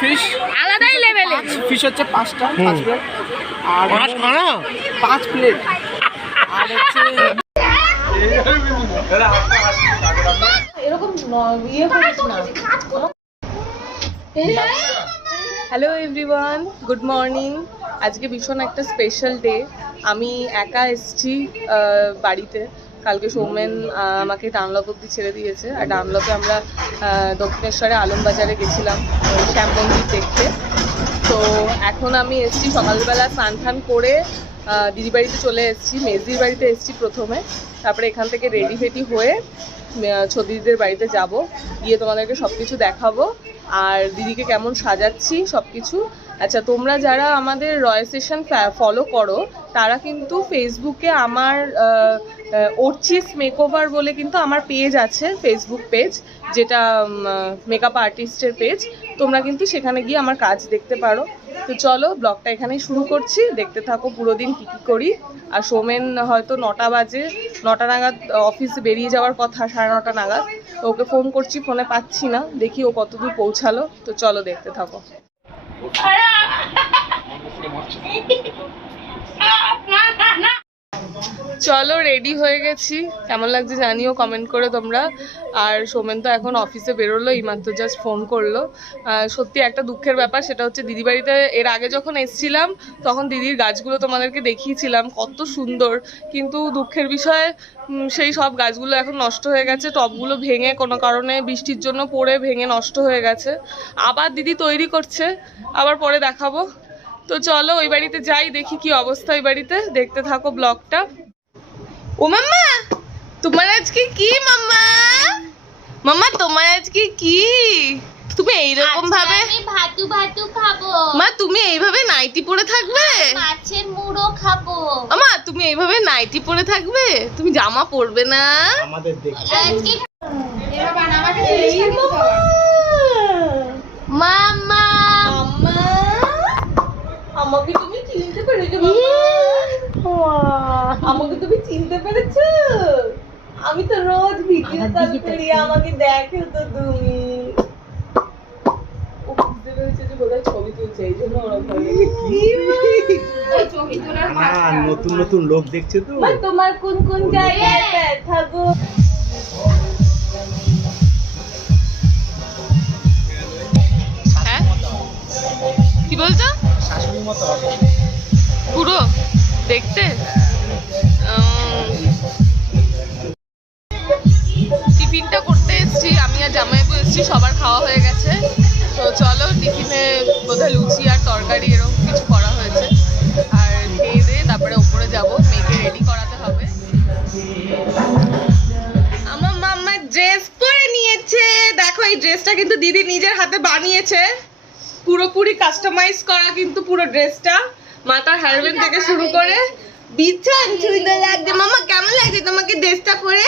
Fish আলাদাই লেভেলে। Fish হচ্ছে 5টা, 5 প্লেট। আর 5 প্লেট। আর হচ্ছে এরকম ইয়ে করিস না। Hello everyone, good morning. আজকে ভীষণ একটা স্পেশাল ডে। আমি একা এসছি বাড়িতে। কালকে সৌমেন আমাকে ডানলপ অব্দি ছেড়ে দিয়েছে, আর ডানলপে আমরা দক্ষিণেশ্বরে আলমবাজারে গেছিলাম শ্যাম মন্দির দেখতে। তো এখন আমি এসছি সকালবেলা স্নান টান করে দিদি বাড়িতে চলে এসেছি, মেজদির বাড়িতে এসেছি প্রথমে। তারপরে এখান থেকে রেডি ফেডি হয়ে দিদিদের বাড়িতে যাব, গিয়ে তোমাদেরকে সব কিছু দেখাবো আর দিদিকে কেমন সাজাচ্ছি সব কিছু। আচ্ছা, তোমরা যারা আমাদের রয় সেশন ফলো করো তারা কিন্তু ফেসবুকে আমার অর্চিস মেকওভার বলে কিন্তু আমার পেজ আছে, ফেসবুক পেজ, যেটা মেকআপ আর্টিস্টের পেজ। তোমরা কিন্তু সেখানে গিয়ে আমার কাজ দেখতে পারো। তো চলো ব্লগটা এখানেই শুরু করছি, দেখতে থাকো পুরো দিন কী কী করি। আর সোমেন হয়তো 9টা বাজে, 9টা নাগাদ অফিস বেরিয়ে যাওয়ার কথা, 9:30 নাগাদ। তো ওকে ফোন করছি, ফোনে পাচ্ছি না, দেখি ও কতদূর পৌঁছালো। তো চলো দেখতে থাকো। চলো রেডি হয়ে গেছি, কেমন লাগছে জানিও কমেন্ট করে তোমরা। আর সোমেন তো এখন অফিসে বেরোলো, এইমাত্র জাস্ট ফোন করলো। সত্যি একটা দুঃখের ব্যাপার, সেটা হচ্ছে দিদি বাড়িতে এর আগে যখন এসছিলাম তখন দিদির গাছগুলো তোমাদেরকে দেখিয়েছিলাম কত সুন্দর, কিন্তু দুঃখের বিষয় সেই সব গাছগুলো এখন নষ্ট হয়ে গেছে। টবগুলো ভেঙে কোনো কারণে বৃষ্টির জন্য পড়ে ভেঙে নষ্ট হয়ে গেছে। আবার দিদি তৈরি করছে, আবার পরে দেখাবো। তো চলো ওই বাড়িতে যাই, দেখি কি অবস্থা ওই বাড়িতে, দেখতে থাকো ব্লগটা। ও মাম্মা, তোমার আজকে কি? মাম্মা মাম্মা তোমার আজকে কি? তুমি এইরকম ভাবে ভাতু ভাতু খাবো। মা তুমি এইভাবে নাইটি পরে থাকবে? মাছের মুড়ো খাবো। মা তুমি এইভাবে নাইটি পরে থাকবে? তুমি জামা পরবে না? আমাদের দেখতে আজকে মাম্মা মাম্মা আমাকে তুমি চিনতে পেরেছো? আমাকে তুমি চিনতে পেরেছো? আমি তো রোজ ভিডিও কল করি, আমাকে দেখো তো তুমি। ও বুঝতে পেরেছে যে বোধহয় ছবি তুলছে, এই জন্য ওরা ভয়। নতুন নতুন লোক দেখছে তো। তোমার কোন কোন জায়গায় ব্যথা গো? হ্যাঁ কি বলছো? শাশুড়ির মতো পুরো দেখতে। টিফিনটা করতে এসেছি, আমি আর জামাইবু এসেছি, সবার খাওয়া হয়ে গেছে। তো চলো টিফিনে বোধহয় লুচি আর তরকারি এরকম কিছু করা হয়েছে, আর খেয়ে দিয়ে তারপরে ওপরে যাবো, মেয়েকে রেডি করাতে হবে। আমার মাম্মা ড্রেস পরে নিয়েছে, দেখো এই ড্রেসটা কিন্তু দিদি নিজের হাতে বানিয়েছে, পুরোপুরি কাস্টমাইজ করা কিন্তু পুরো ড্রেসটা, মাথার হেয়ারব্যান্ড থেকে শুরু করে। ভীষণ সুন্দর লাগছে। মাম্মা কেমন লাগছে তোমাকে ড্রেসটা পরে?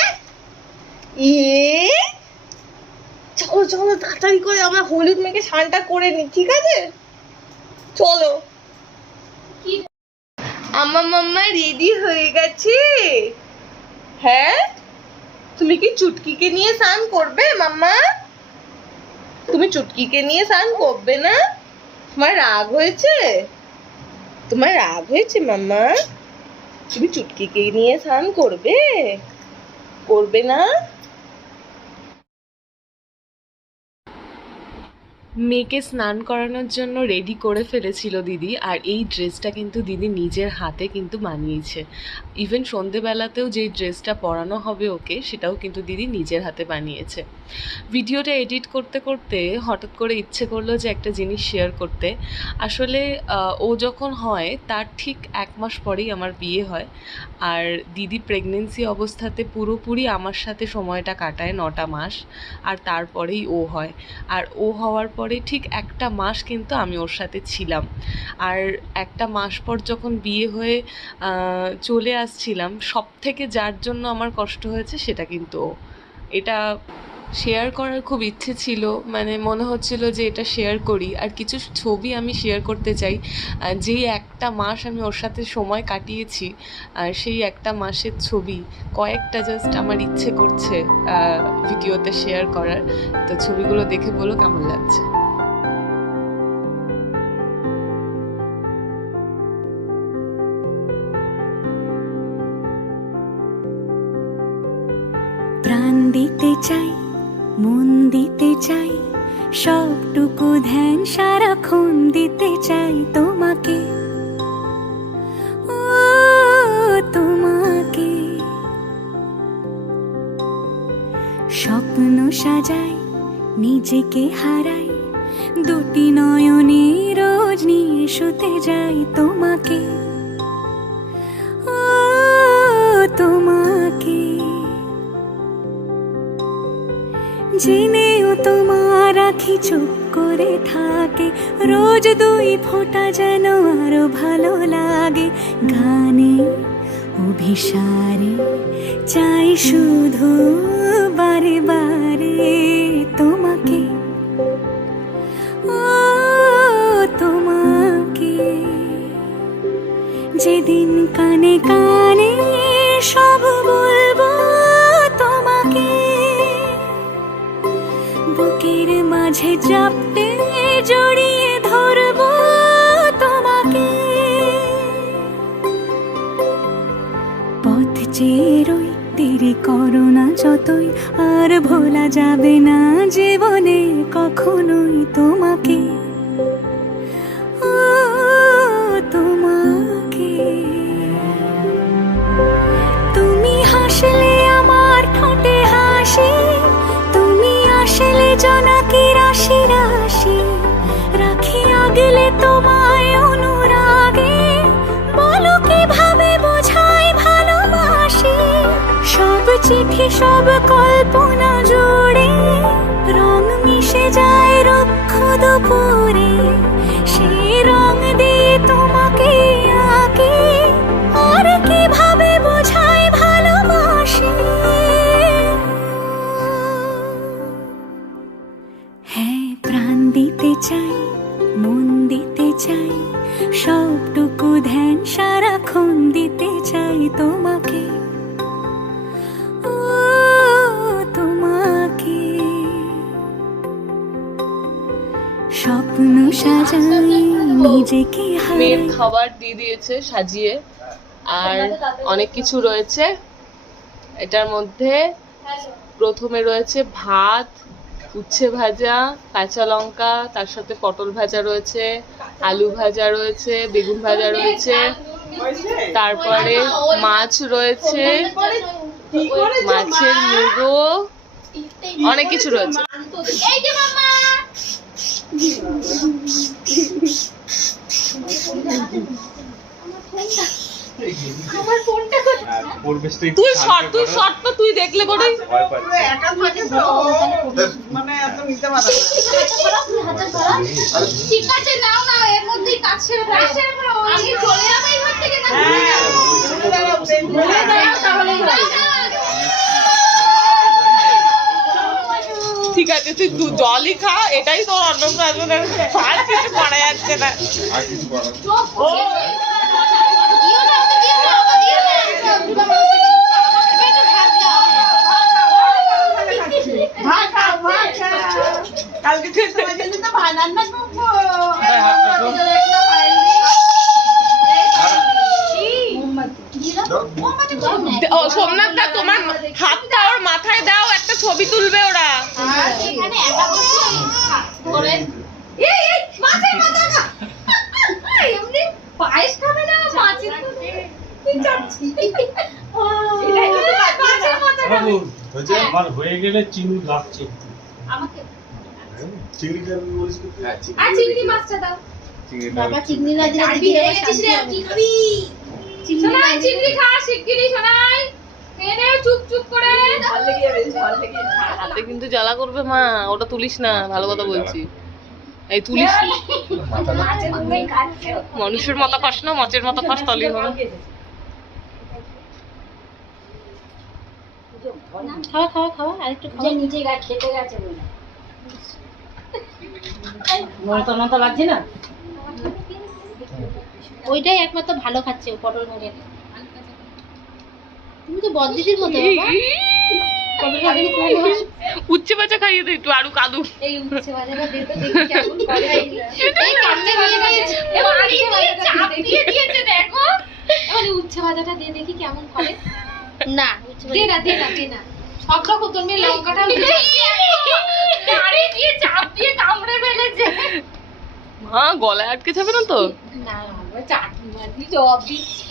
চলো চলো তাড়াতাড়ি করে আমরা হলুদ মেখে স্নানটা করে নি, ঠিক আছে? চলো। আমার মাম্মা রেডি হয়ে গেছে। হ্যাঁ, তুমি কি চুটকিকে নিয়ে স্নান করবে মাম্মা? তুমি চুটকিকে নিয়ে স্নান করবে না? তোমার রাগ হয়েছে? তোমার রাগ হয়েছে মাম্মা? তুমি চুটকিকে নিয়ে স্নান করবে? করবে না? মেয়েকে স্নান করানোর জন্য রেডি করে ফেলেছিল দিদি, আর এই ড্রেসটা কিন্তু দিদি নিজের হাতে কিন্তু বানিয়েছে। ইভেন সন্ধেবেলাতেও যেই ড্রেসটা পরানো হবে ওকে, সেটাও কিন্তু দিদি নিজের হাতে বানিয়েছে। ভিডিওটা এডিট করতে করতে হঠাৎ করে ইচ্ছে করলো যে একটা জিনিস শেয়ার করতে। আসলে ও যখন হয় তার ঠিক 1 মাস পরেই আমার বিয়ে হয়, আর দিদি প্রেগনেন্সি অবস্থাতে পুরোপুরি আমার সাথে সময়টা কাটায় 9টা মাস, আর তারপরেই ও হয়। আর ও হওয়ার পরে ঠিক 1টা মাস কিন্তু আমি ওর সাথে ছিলাম। আর 1টা মাস পর যখন বিয়ে হয়ে চলে আসছিলাম, সব থেকে যার জন্য আমার কষ্ট হয়েছে সেটা কিন্তু ও। এটা শেয়ার করার খুব ইচ্ছে ছিল, মানে মনে হচ্ছিল যে এটা শেয়ার করি, আর কিছু ছবি আমি শেয়ার করতে চাই। যেই 1টা মাস আমি ওর সাথে সময় কাটিয়েছি, আর সেই 1টা মাসের ছবি কয়েকটা জাস্ট আমার ইচ্ছে করছে ভিডিওতে শেয়ার করার। তো ছবিগুলো দেখে বলো কেমন লাগছে। প্রাণ দিতে চাই, মন দিতে চাই, সবটুকু ধ্যান সারাক্ষণ দিতে চাই তোমাকে, ও তোমাকে। স্বপ্ন সাজাই, নিজেকে হারাই, দুটি নয়নে রোজ নিয়ে শুতে যাই তোমাকে, ও তোমাকে। জেনেও তোমার আখি চুপ করে থাকে, রোজ দুই ফোঁটা যেন আরো ভালো লাগে। গানে অভিসারে চাই শুধু বারে বারে তোমাকে, ও তোমাকে। যেদিন কানে কানে সব বলবো তোমাকে, বুকের মাঝে চাপতে জড়িয়ে ধরবো তোমাকে। পথ চেয়ে রই, দেরি করো না যতই, আর ভোলা যাবে না জীবনে কখনোই তোমাকে, ও তোমাকে। তুমি হাসলে আমার ঠোঁটে হাসি, তুমি আসলে জোনাকি রাশি রাশি, রাখি আগলে তোমায় অনুরাগে, বলো কিভাবে বোঝাই ভালোবাসি। সব চিঠি সব কল্পনা জুড়ে রং মিশে যায় রুক্ষ দুপুরে, সেই রং দিয়ে তোমাকে আঁকি, আর কিভাবে বোঝাই ভালোবাসি। হ্যাঁ, প্রাণ দিতে চাই, মন দিতে চাই, সবটুকু ধ্যান সারাক্ষণ দিতে চাই তোমাকে, ও তোমাকে। স্বপ্ন সাজাই, নিজেকে মেয়ের হারাই। খাবার দিয়ে দিয়েছে সাজিয়ে, আর অনেক কিছু রয়েছে এটার মধ্যে। প্রথমে রয়েছে ভাত, উচ্ছে ভাজা, কাঁচা লঙ্কা, তার সাথে পটল ভাজা রয়েছে, আলু ভাজা রয়েছে, বেগুন ভাজা রয়েছে, তারপরে মাছ রয়েছে, মাছের মুড়ো, অনেক কিছু রয়েছে। এই যে মামা আমার ফোনটা তুই শর্ট তো তুই দেখলে পরে একা থাকে তো, মানে এত নিতে পারে না। ঠিক আছে নাও না, এর মধ্যেই কাজ সেরে ফেলো। আমি চলে যাবো এই ঘর থেকে না। বলে দাও তাহলেই হয়। ঠিক আছে, তুই জলই খা, এটাই তোর অন্নপ্রাশনের, আর কিছু করা যাচ্ছে না। দিও না, ওকে দিও না, ওকে দিও না। একটু ভাত দাও। ভাত খাও, ভাত খাও। কালকে ঠিক সময় জন্য তো ভাত রান্না করবো। ও সোমনাথ দা, তোমার হাতটা ওর মাথায় দাও, একটা ছবি তুলবে ওরা। এখানে একা বসে করে এই মাছের মাথা খা। এমনি পায়েস খাবে না, মাছের কি চাচ্ছি। এটাই কিন্তু মাছের মাথা খাবে। হয়েছে আমার হয়ে গেলে চিনি লাগছে একটু। আমাকে চিংড়িটা আমি বলিস করতে আর চিংড়ি মাছটা দাও। বাবা চিংড়ি না দিলে দিদি হয়ে গেছিস রে, কি খাবি? সোনাই চিংড়ি খা শিগগিরই, সোনাই খেয়ে নে চুপ চুপ করে। হাতে কিন্তু জ্বালা করবে মা, ওটা তুলিস না, ভালো কথা বলছি। এই তুলিস, মানুষের মাথা খাস না, মাছের মাথা খাস, তাহলেই হবে। খাওয়া খাওয়া খাওয়া, আরেকটু খাওয়া। নিচে গা খেতে গেছে বলে নড়তা লাগছে না। ওইটাই একমাত্র ভালো খাচ্ছে পটল ভাজা। তুমি তো বদদিদির মতো বাবা। পটল ভাজা কি খুব ভালো? উচ্ছে বাচ্চা খাইয়ে দে একটু, আরু কাদু। এই উচ্ছে ভাজাটা দে তো দেখি কেমন করে। এই কামড়ে দিয়ে দিয়েছে, এবার উচ্ছে ভাজাটা চাপ দিয়ে দিয়েছে দেখো। এবার উচ্ছে ভাজাটা দিয়ে দেখি কেমন করে। না দে না দে না দে না। সব রকম তুমি লঙ্কাটা গাড়ি দিয়ে চাপ দিয়ে কামড়ে ফেলেছে। মা গলায় আটকে যাবে না তো? না আমরা চাটনি মাটনি জবাব দিচ্ছি।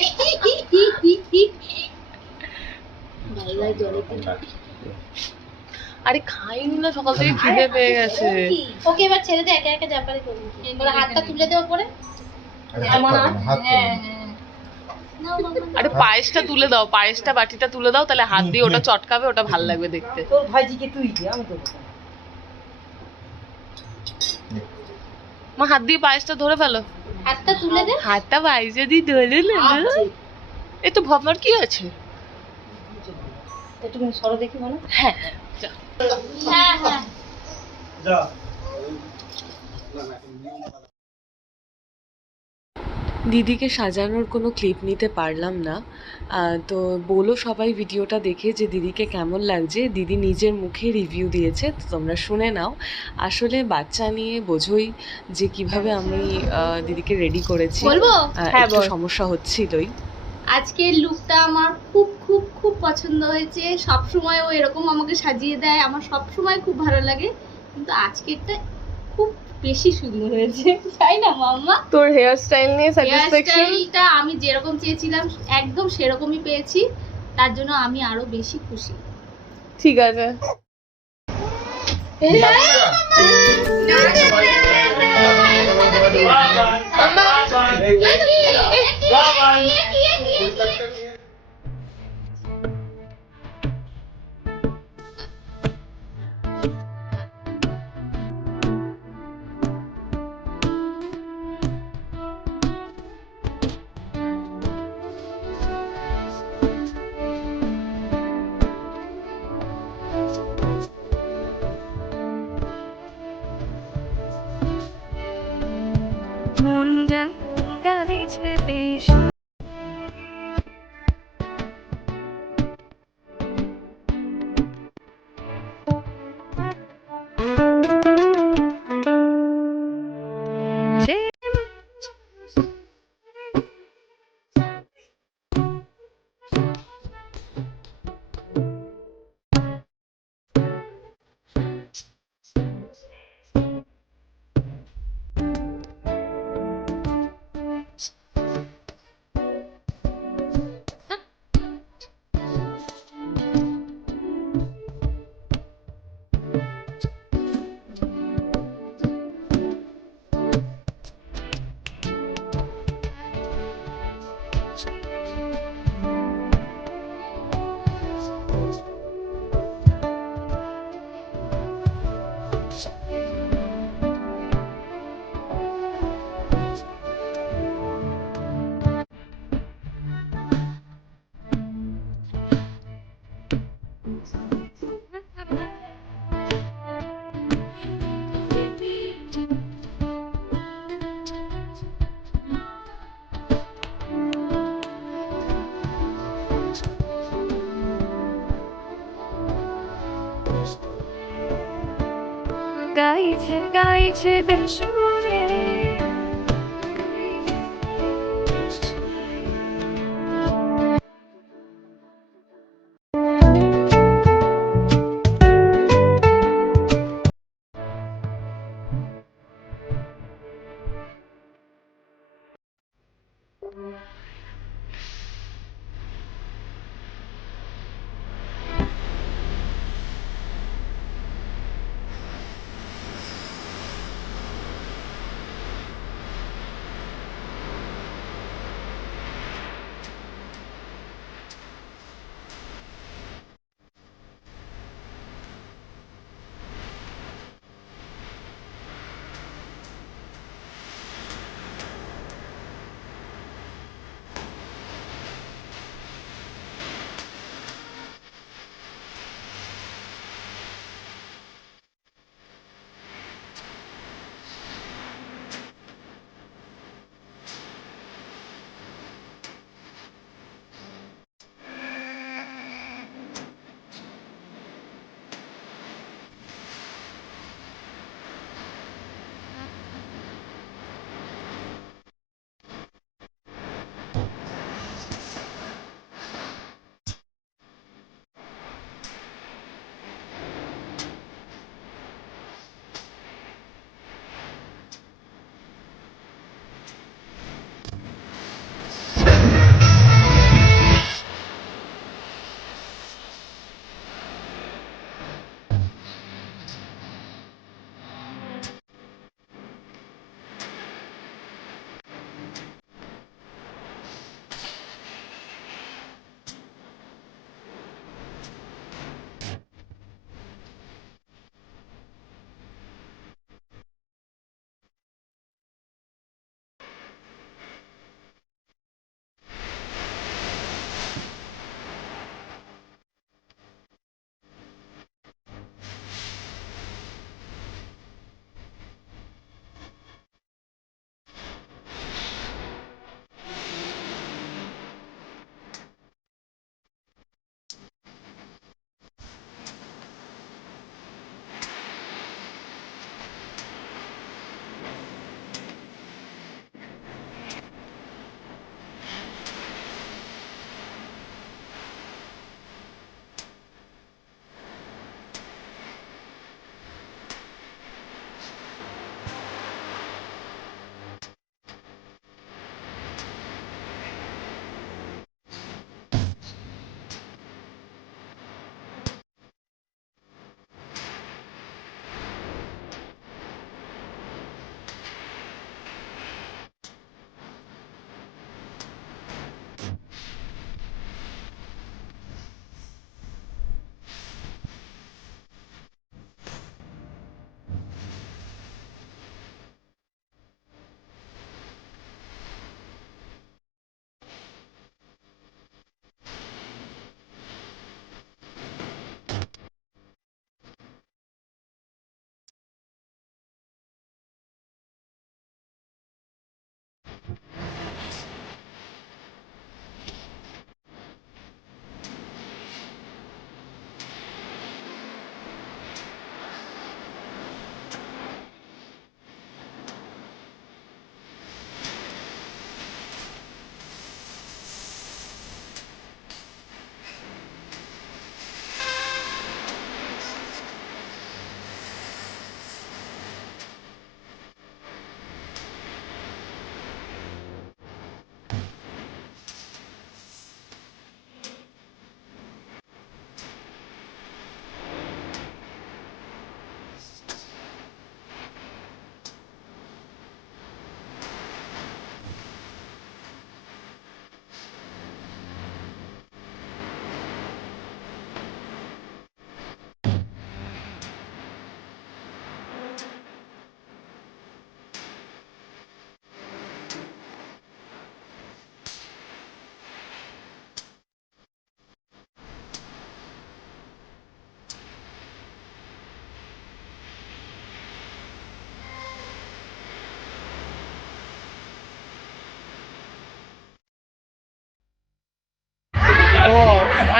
গলায় জলে আরে খাইনি না, সকাল থেকে খিদে পেয়ে গেছে। ওকে এবার ছেড়ে দে, একা একা জাপারে করবি। এবার হাতটা তুলে দে ওপরে। হ্যাঁ আরে পায়েসটা তুলে দাও, পায়েসটা বাটিটা তুলে দাও, তাহলে হাত দিয়ে ওটা চটকাবে, ওটা ভাল লাগবে দেখতে। তোর ভাইজিকে তুই দে, আমি দেবো না। মা হাত দিয়ে পায়েসটা ধরে ফেলো। হাতটা তুলে দে। হাতটা পায়েস যদি ধরে না, এই তো ভাবনার কি আছে? একটু সরো দেখি মানে। হ্যাঁ যা। হ্যাঁ হ্যাঁ যা দিদিকে সাজানোর কোনো ক্লিপ নিতে পারলাম না, তো বলো সবাই ভিডিওটা দেখে যে দিদিকে কেমন লাগছে। দিদি নিজের মুখে রিভিউ দিয়েছে, তো তোমরা শুনে নাও। আসলে বাচ্চা নিয়ে বোঝোই যে কিভাবে আমি দিদিকে রেডি করেছি। বলবো? একটু সমস্যা হচ্ছিলই। আজকের লুকটা আমার খুব খুব খুব পছন্দ হয়েছে। সব সময় ও এরকম আমাকে সাজিয়ে দেয়, আমার সব সময় খুব ভালো লাগে, কিন্তু আজকেরটা খুব বেশি সুন্দর হয়েছে, তাই না মাম্মা? তোর হেয়ার স্টাইল নিয়ে স্যাটিসফ্যাকশন? হেয়ারস্টাইলটা আমি যেরকম চেয়েছিলাম একদম সেরকমই পেয়েছি, তার জন্য আমি আরো বেশি খুশি। ঠিক আছে। মন গাইছে বেশ। গাইছে বেশ সুরে।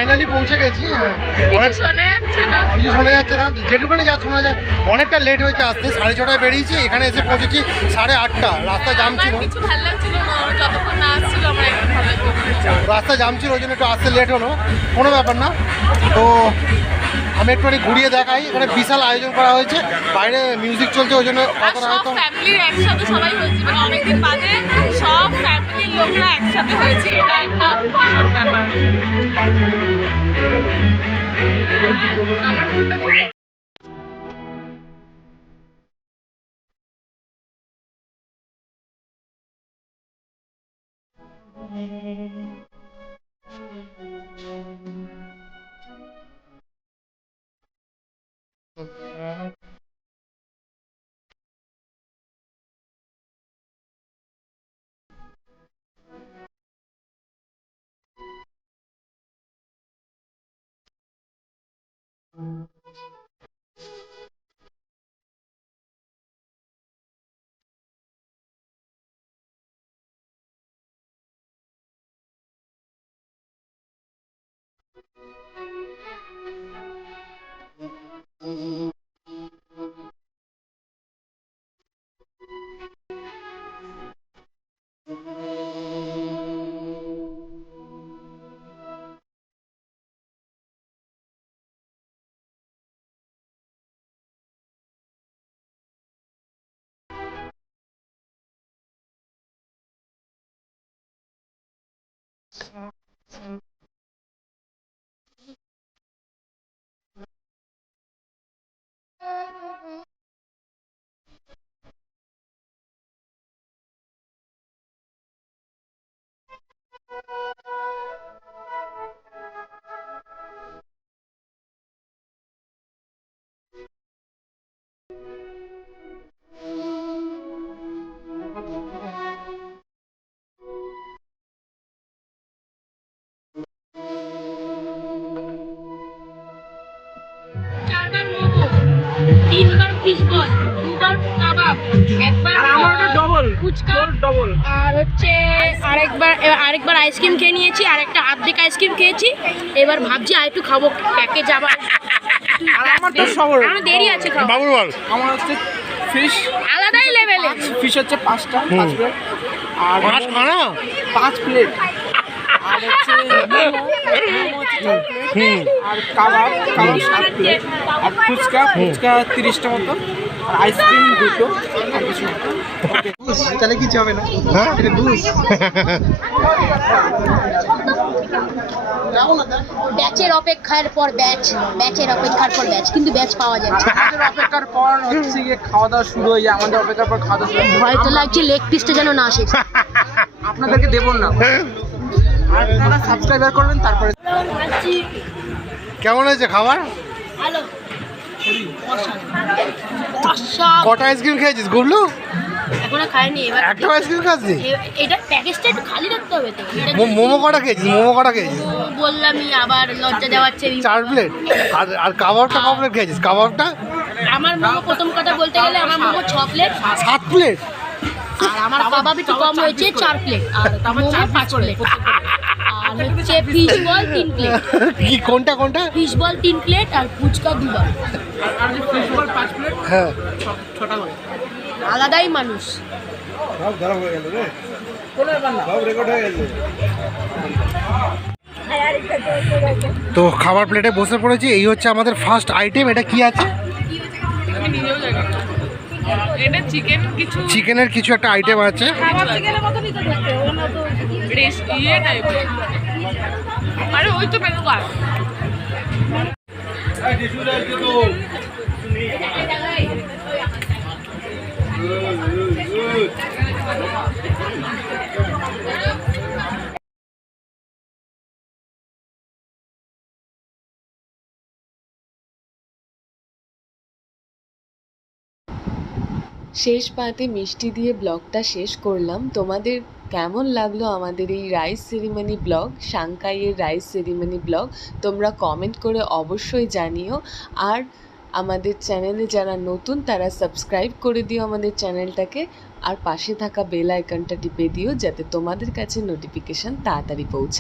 ফাইনালি পৌঁছে গেছি। অনেক কিছু শোনা যাচ্ছে না, যেটুকুনি যা শোনা যায়। অনেকটা লেট হয়েছে আসতে, 6:30টায় বেরিয়েছি, এখানে এসে পৌঁছেছি 8:30। রাস্তা জাম ছিল, রাস্তা জাম ছিল, ওই জন্য একটু আসতে লেট হলো, কোনো ব্যাপার না। তো আমি একটুখানি ঘুরিয়ে দেখাই। এখানে বিশাল আয়োজন করা হয়েছে, বাইরে মিউজিক চলছে, ওই জন্য অতটা হয়তো ফ্যামিলির একসাথে সবাই হয়েছে, মানে অনেকদিন বাদে সব ফ্যামিলির লোকরা একসাথে হয়েছে, এটা একটা বিশাল ব্যাপার। তিনবার ফিশ বল, দুবার কাবাব, একবার ফুচকা আর হচ্ছে আরেকবার আইসক্রিম খেয়ে নিয়েছি, আর একটা অর্ধেক আইসক্রিম খেয়েছি। এবার ভাবছি আর একটু খাবো, প্যাকেজ আবার আমার দেরি আছে খাবো। বাবুর বল। আমার হচ্ছে ফিশ, আলাদাই লেভেলে ফিশ হচ্ছে 5টা, 5 প্লেট। আর 5 খানা 5 প্লেট। আর হচ্ছে মোমো হচ্ছে 4 প্লেট। আর কাবাব 7 প্লেট। আর ফুচকা 30টা মতো। আর আইসক্রিম 2টো। আর কিছু না। তাহলে কিছু হবে না। হ্যাঁ এটা বুঝ। ব্যাচের অপেক্ষার পর ব্যাচের অপেক্ষার পর ব্যাচ, কিন্তু ব্যাচ পাওয়া যাচ্ছে না। আমাদের অপেক্ষার পর হচ্ছে গিয়ে খাওয়া দাওয়া শুরু হয়ে যায়। আমাদের অপেক্ষার পর খাওয়া দাওয়া শুরু হয়ে যায়। হয়তো লাগছে লেগ পিসটা যেন না আসে। আপনাদেরকে দেবো না। আর আপনারা সাবস্ক্রাইবার করবেন তারপরে। কেমন হয়েছে খাবার? ভালো। কটা আইসক্রিম খেয়েছিস গুবলু? এখনো খাইনি, এবার একটা আইসক্রিম খাচ্ছিস? এটা প্যাকেজটা একটু খালি রাখতে হবে তো। এটা মোমো কটা খেয়েছিস? মোমো কটা খেয়েছিস? বললামই, আবার লজ্জা দেওয়াচ্ছে। 4 প্লেট। আর কাবাবটা ক প্লেট খেয়েছিস? কাবাবটা আমার মোমো, প্রথম কথা বলতে গেলে আমার মোমো 6 প্লেট, 7 প্লেট। আর আমার কাবাব একটু কম হয়েছে 4 প্লেট, আর মোমো 5 প্লেট। আর হচ্ছে ফিশ বল 3 প্লেট। কি কোনটা? ফিশ বল 3 প্লেট আর ফুচকা 2 বার। আর ফিশ বল 5 প্লেট। হ্যাঁ, 6টা করে। আলাদাই মানুষ। সব ধরা হয়ে গেল রে, কোনো ব্যাপার না। সব রেকর্ড হয়ে গেছে। তো খাবার প্লেটে বসে পড়েছি। এই হচ্ছে আমাদের ফার্স্ট আইটেম। এটা কি আছে? আমি নিজেও জানি না। এটা চিকেনের কিছু একটা আইটেম আছে। ইয়ে টাইপের, আরে ওই তো মেনু কার্ড। শেষ পাতে মিষ্টি দিয়ে ব্লগটা শেষ করলাম। তোমাদের কেমন লাগলো আমাদের এই রাইস সেরিমনি ব্লগ, সাংকাইয়ের রাইস সেরিমনি ব্লগ, তোমরা কমেন্ট করে অবশ্যই জানিও। আর আমাদের চ্যানেলে যারা নতুন তারা সাবস্ক্রাইব করে দিও আমাদের চ্যানেলটাকে, আর পাশে থাকা বেল আইকনটা টিপে দিও যাতে তোমাদের কাছে নোটিফিকেশান তাড়াতাড়ি পৌঁছায়।